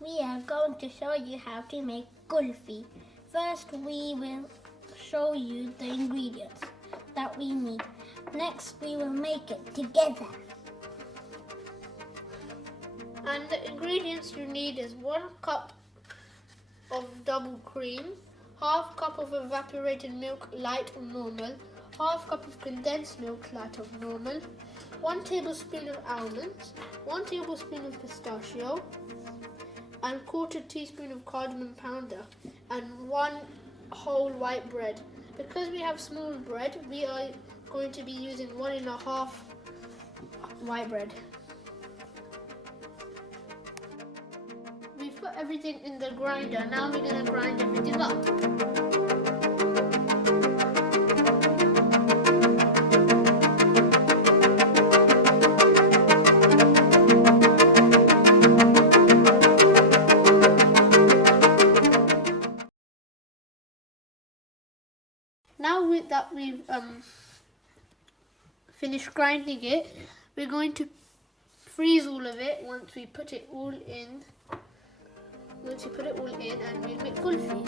We are going to show you how to make kulfi. First, we will show you the ingredients that we need. Next, we will make it together. And the ingredients you need is 1 cup of double cream, half cup of evaporated milk light or normal, half cup of condensed milk light or normal, 1 tablespoon of almonds, 1 tablespoon of pistachio, and 1/4 teaspoon of cardamom powder, and 1 whole white bread. Because we have small bread, we are going to be using 1 1/2 white bread. We've put everything in the grinder. Now we're going to grind everything up. Now that we've finished grinding it, we're going to freeze all of it once we put it all in. Once you put it all in, and we'll make kulfi.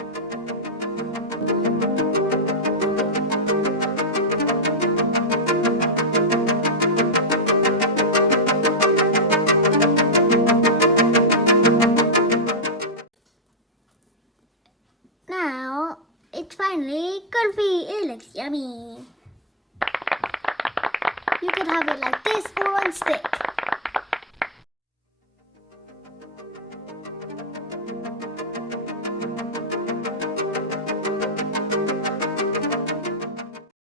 Now, it's finally kulfi. It looks yummy. You can have it like this or on stick.